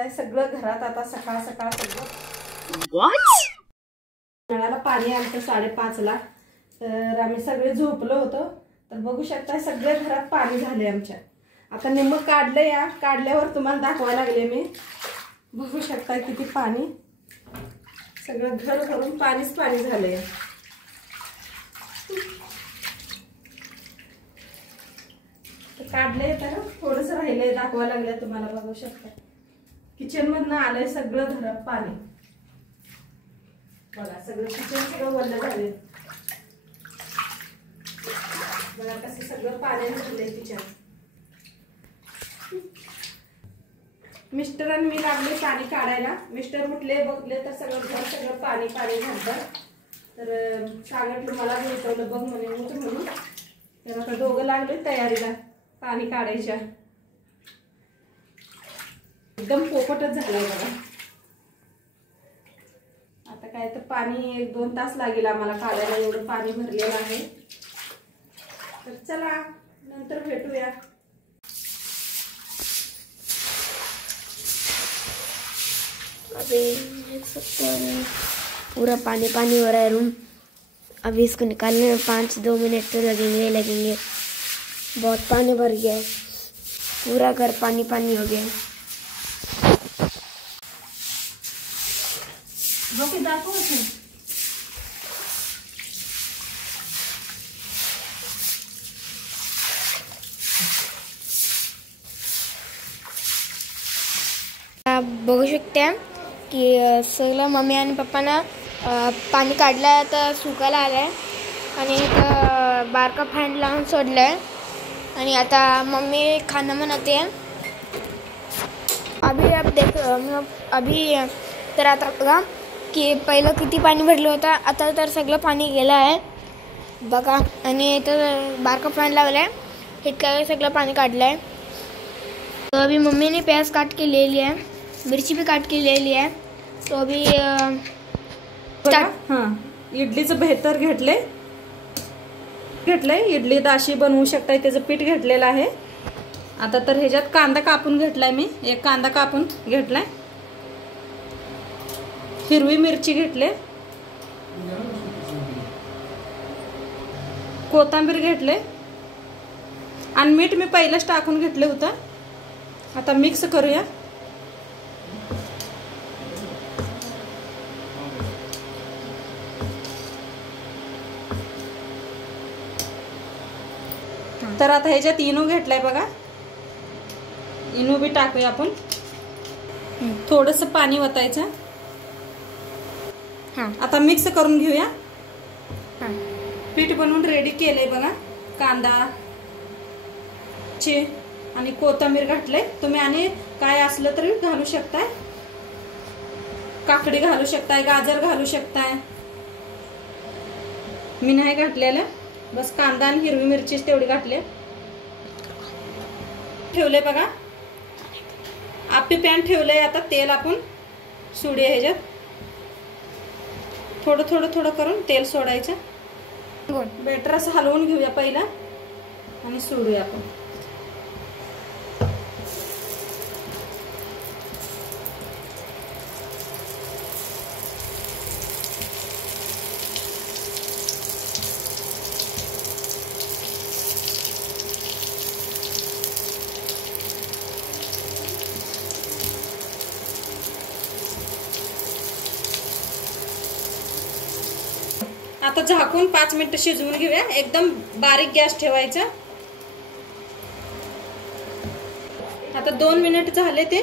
शकताय सगळं घरात आता सकाळ सकाळ सगळं नळाला पाणी आलं 5:30 ला। तर आम्ही सगळे झोपलो होतो, तर बघू शकताय सगळे घरात पाणी झाले आमच्या। आता निम्म काढलं, या काढल्यावर तुम्हाला दाखवायला लागले मी। बघू शकताय किती पाणी, सगळं घर भरून पाणीच पाणी झालंय। काढले तर थोडंसं राहिलंय, दाखवायला लागले तुम्हाला। बघू शकता किचन मधनं आलंय सगळं घरात पाणी। बघा सगळं किचन सगळं वल्ल झालंय, बघा कसं सगळं पाण्याने भरलंय किचन। मिस्टर आणि मी लागले पाणी काढायला। मिस्टर उठले, बघले तर सगळं घर सगळं पाणी पाणी झालं। तर सांगितलं मला भेटवलं बघ म्हणे उठ म्हणून। तर आता दोघं लागले तयारीला पाणी काढायच्या। एकदम पोपटच झालाय बघा। आता काय तर पाणी 1-2 तास लागेल आम्हाला काढायला, एवढं पाणी भरलेलं आहे। तर चला नंतर भेटूया। अभी देख सकते हैं पूरा पानी पानी हो रहा है रूम। अभी इसको निकालने में 5-2 मिनट तो लगेंगे। बहुत पानी भर गया है, पूरा घर पानी पानी हो गया है। आप बघू शकता की सगळं मम्मी आणि पप्पाना पाणी काढलं तर सुकायला आलंय आणि इथं बारका फॅन लावून सोडलंय। आणि आता मम्मी खाना बनवते हैं। अभी आप देख अभी तर आता बघा की पहिलं किती पाणी भरलं होतं, आता तर सगळं पाणी गेलं आहे बघा। आणि इथं बारका फॅन लावलाय, इतकं सगळं पाणी काढलंय। तो अभी मम्मी ने प्याज काट के ले लिया है, मिर्ची भी काट के ले लिया है। तो अभी इडलीचं बेहतर घेतलंय, इडली दाशी बनवू शकताय, त्याचं पीठ घेतलेलं आहे। आता तर ह्याच्यात कांदा कापून घेतलाय मी, एक कांदा कापून घेतलाय, हिरवी मिरची घेतले, कोथिंबीर घेतले आणि मीठ मी पहिलेच टाकून घेतले होतं। आता मिक्स करूया। तर आता ह्याच्यात इनो घेतलाय बघा, इनो बी टाकूया आपण। थोडंसं पाणी वतायचं। आता मिक्स करून घेऊया। पीठ बनवून रेडी केलंय बघा। कांदा चे आणि कोथिंबीर घातले, तुम्ही आणि काय असलं तरी घालू शकताय, काकडी घालू शकताय, गाजर घालू शकताय। मी नाही घातलेलं, बस कांदा आणि हिरवी मिरचीच तेवढी घातले। ठेवले बघा, आपली पॅन ठेवलंय। आता तेल आपण सोडूया, ह्याच्यात थोडं थोडं थोडं करून तेल सोडायचं। बेटर असं हलवून घेऊया पहिला आणि सोडूया आपण। आता झाकून 5 मिनिटं शिजवून घेऊया। एकदम बारीक गॅस ठेवायचा। आता 2 मिनिट झाले, ते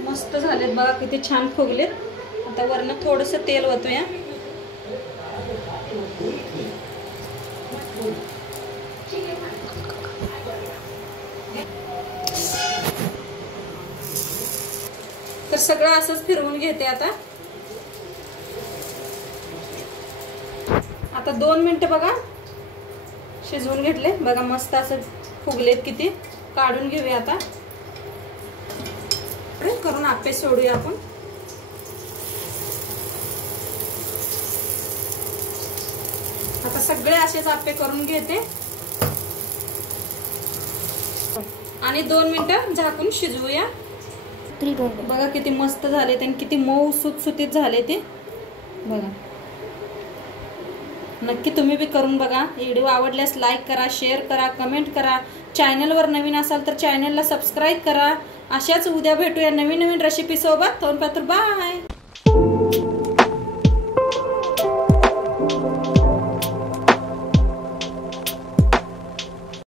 मस्त झालेत बघा, किती छान फुगलेत। आता वरनं थोडंसं तेल ओतूया। तर सगळं असंच फिरवून घेते आता। आता 2 मिनिटं बघा शिजवून घेतले बघा, मस्त असं फुगलेत किती। काढून घेऊया आता, करून आप्पे सोडूया आपण। आता सगळे असेच आप्पे करून घेते। आणि 2 मिनिटं झाकून शिजवूया. 3 मिनिटं. बघा किती मस्त झाले ते, किती मऊ सुटसुटीत झाले ते बघा. नक्की तुम्ही बी करून बघा. व्हिडिओ आवडल्यास लाईक करा, शेअर करा, कमेंट करा. चॅनलवर नवीन असाल तर चॅनलला सबस्क्राईब करा. अशाच उद्या भेटूया नवीन नवीन रेसिपी सोबत. तोपर्यंत बाय.